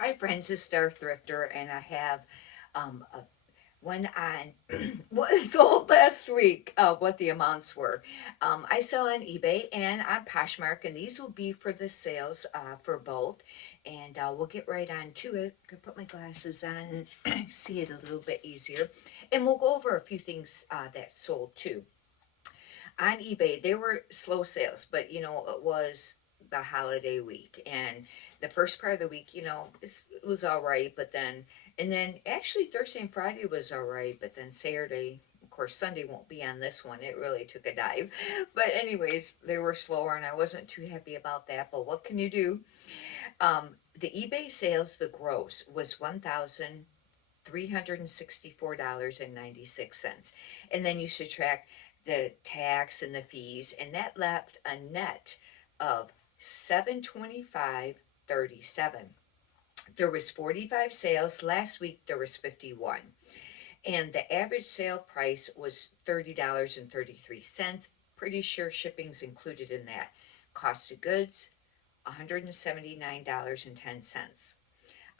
Hi friends, it's Star Thrifter, and I have a one on what sold last week, what the amounts were. I sell on eBay and on Poshmark, and these will be for the sales for both. And we'll get right on to it. I can put my glasses on and see it a little bit easier. And we'll go over a few things that sold too. On eBay, they were slow sales, but it was the holiday week, and the first part of the week, it was all right, but then actually Thursday and Friday was all right, but then Saturday, of course, Sunday won't be on this one. It really took a dive. But anyways, they were slower, and I wasn't too happy about that. But what can you do? The eBay sales, the gross was $1,364.96, and then you subtract the tax and the fees, and that left a net of 725.37. There was 45 sales last week. There was 51, and the average sale price was $30.33. Pretty sure shipping's included in that. Cost of goods $179.10.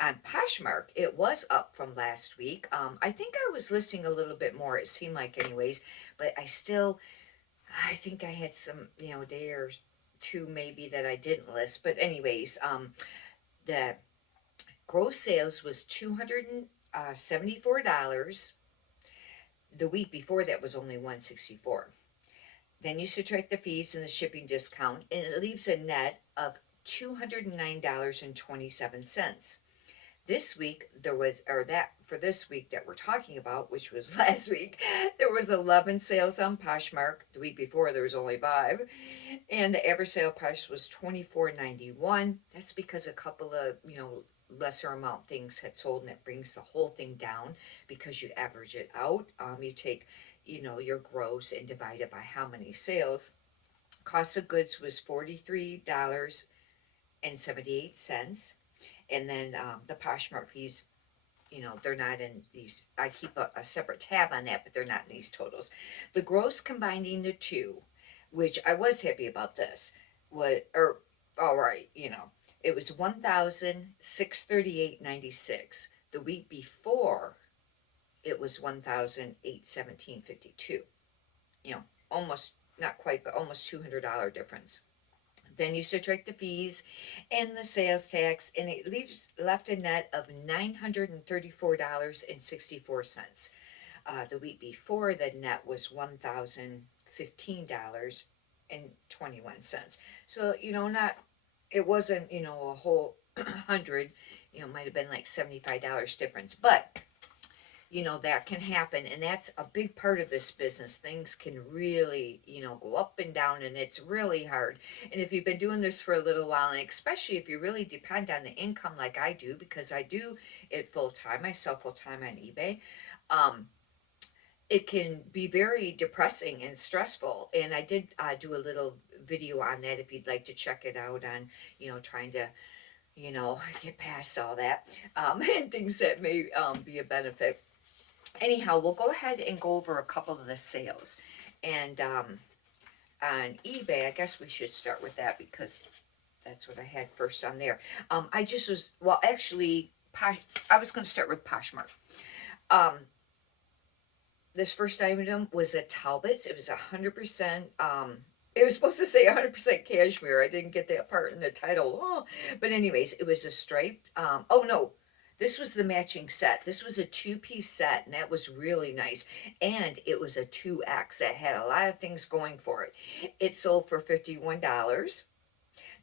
On Poshmark, it was up from last week. I think I was listing a little bit more, it seemed like, anyways, but I think I had some, day or two maybe that I didn't list. But, anyways, the gross sales was $274. The week before that was only 164. Then you subtract the fees and the shipping discount, and it leaves a net of $209.27. This week there was, or that for this week that we're talking about, which was last week, there was 11 sales on Poshmark. The week before there was only 5, and the average sale price was $24.91. That's because a couple of lesser amount things had sold, and it brings the whole thing down because you average it out. You take your gross and divide it by how many sales. Cost of goods was $43.78. And then the Poshmark fees, they're not in these. I keep a separate tab on that, but they're not in these totals. The gross combining the two, which I was happy about this, was, or all right, it was 1,638.96. The week before, it was 1,817.52. Almost, not quite, but almost $200 difference. Then you subtract the fees and the sales tax, and it leaves left a net of $934.64. The week before, the net was $1,015.21. So not, it wasn't a whole hundred. It might have been like $75 difference, but that can happen, and that's a big part of this business. Things can really go up and down, and it's really hard. And if you've been doing this for a little while, and especially if you really depend on the income like I do, because I do it full time, I sell full time on eBay, it can be very depressing and stressful. And I did do a little video on that if you'd like to check it out, on trying to get past all that, and things that may be a benefit. Anyhow, we'll go ahead and go over a couple of the sales. And on eBay, I guess we should start with that because that's what I had first on there. I just was, well, actually, I was going to start with Poshmark. Um, this first item was a Talbot's. It was 100%. It was supposed to say 100% cashmere. I didn't get that part in the title. Oh. But anyways, it was a striped. Oh no, this was the matching set. This was a two-piece set, and that was really nice. And it was a 2X that had a lot of things going for it. It sold for $51.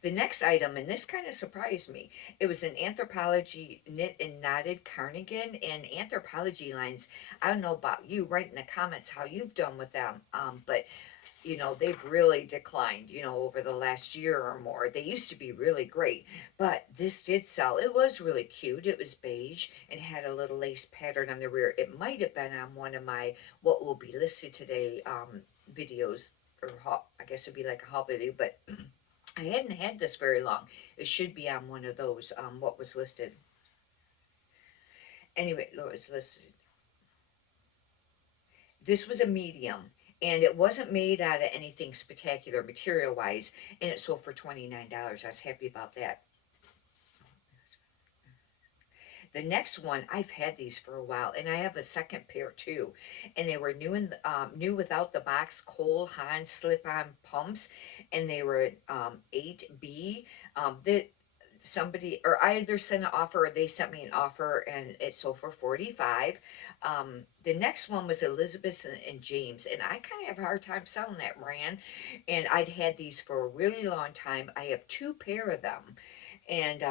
The next item, and this kind of surprised me, it was an Anthropologie knit and knotted cardigan. And Anthropologie lines, I don't know about you, write in the comments how you've done with them. But they've really declined, over the last year or more. They used to be really great, but this did sell. It was really cute. It was beige and had a little lace pattern on the rear. It might have been on one of my what will be listed today videos, or haul. I guess it'd be like a haul video, but I hadn't had this very long. It should be on one of those, what was listed. Anyway, what was listed. This was a medium, and it wasn't made out of anything spectacular material wise, and it sold for $29. I was happy about that. The next one, I've had these for a while, and I have a second pair too, and they were new without the box Cole Haan slip-on pumps, and they were 8B. That somebody or I either sent an offer or they sent me an offer, and it sold for 45. The next one was Elizabeth and James, and I kind of have a hard time selling that brand, and I'd had these for a really long time. I have two pair of them, and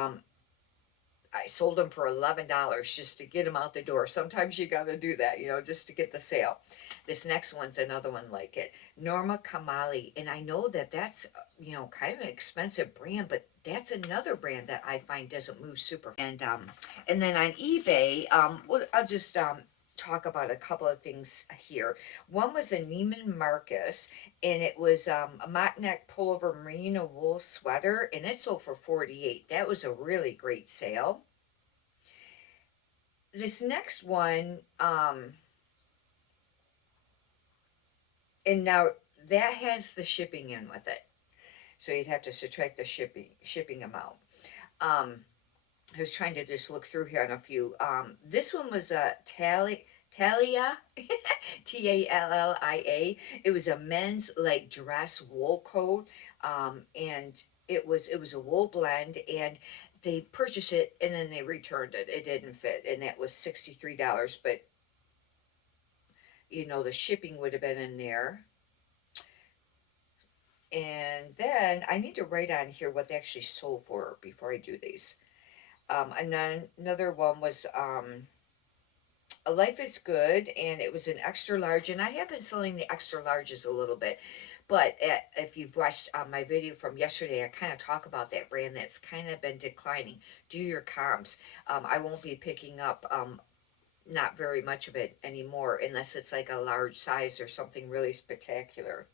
I sold them for $11 just to get them out the door. Sometimes you got to do that, just to get the sale. This next one's another one like it, Norma Kamali, and I know that that's kind of an expensive brand, but that's another brand that I find doesn't move super. And then on eBay, I'll just talk about a couple of things here. One was a Neiman Marcus, and it was a mock neck pullover merino wool sweater, and it sold for 48. That was a really great sale. This next one, and now that has the shipping in with it, so you'd have to subtract the shipping amount. I was trying to just look through here on a few. This one was a Talia, Tallia. It was a men's like dress wool coat, and it was a wool blend, and they purchased it and then they returned it. It didn't fit, and that was $63. But the shipping would have been in there. And then I need to write on here what they actually sold for before I do these. And then another one was a Life is Good, and it was an extra large, and I have been selling the extra larges a little bit, but if you've watched my video from yesterday, I kind of talk about that brand that's kind of been declining. Do your comps. I won't be picking up not very much of it anymore unless it's like a large size or something really spectacular.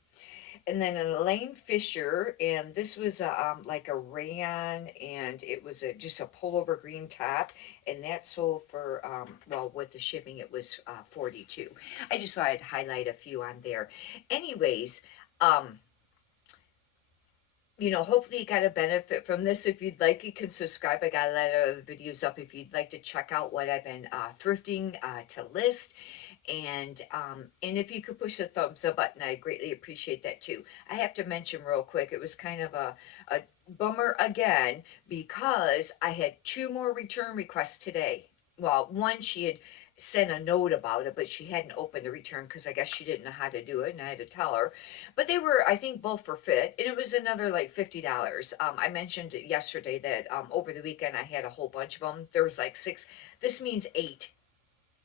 And then an Elaine Fisher, and this was like a rayon, and it was just a pullover green top, and that sold for well, with the shipping it was 42. I just thought I'd highlight a few on there. Anyways, hopefully you got a benefit from this. If you'd like, you can subscribe. I got a lot of other videos up if you'd like to check out what I've been thrifting to list. And if you could push the thumbs up button, I greatly appreciate that too. I have to mention real quick, it was kind of a bummer again, because I had two more return requests today. Well, one, she had sent a note about it, but she hadn't opened the return because I guess she didn't know how to do it, and I had to tell her. But they were, I think, both for fit, and it was another like $50. I mentioned yesterday that over the weekend I had a whole bunch of them. There was like 6. This means 8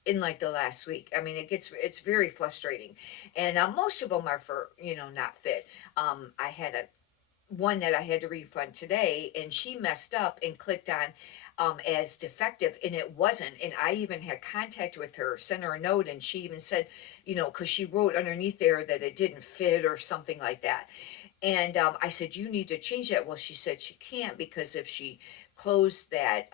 in like the last week. I mean, it's very frustrating, and most of them are for not fit. I had one that I had to refund today, and she messed up and clicked on as defective, and it wasn't. And I even had contact with her, sent her a note, and she even said, because she wrote underneath there that it didn't fit or something like that. And I said, you need to change that. Well, she said she can't, because if she closed that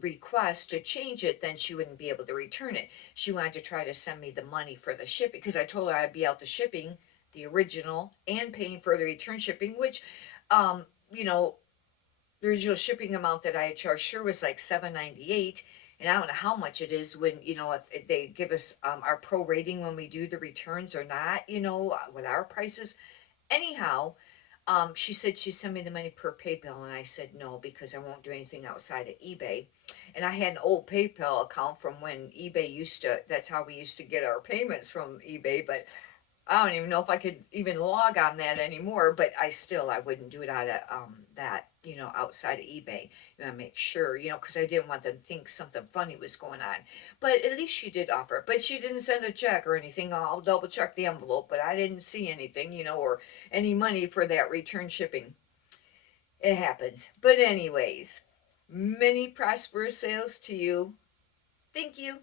request to change it, then she wouldn't be able to return it. She wanted to try to send me the money for the shipping, because I told her I'd be out the shipping, the original, and paying for the return shipping, which, the original shipping amount that I had charged her was like $7.98. And I don't know how much it is when, if they give us our pro rating when we do the returns or not, with our prices. Anyhow, she said she'd send me the money per PayPal, and I said no, because I won't do anything outside of eBay. And I had an old PayPal account from when eBay that's how we used to get our payments, from eBay, but I don't even know if I could even log on that anymore. But I wouldn't do it out of that, outside of eBay. You want to make sure, because I didn't want them to think something funny was going on. But at least she did offer it. But she didn't send a check or anything. I'll double check the envelope, but I didn't see anything, or any money for that return shipping. It happens. But anyways, many prosperous sales to you. Thank you.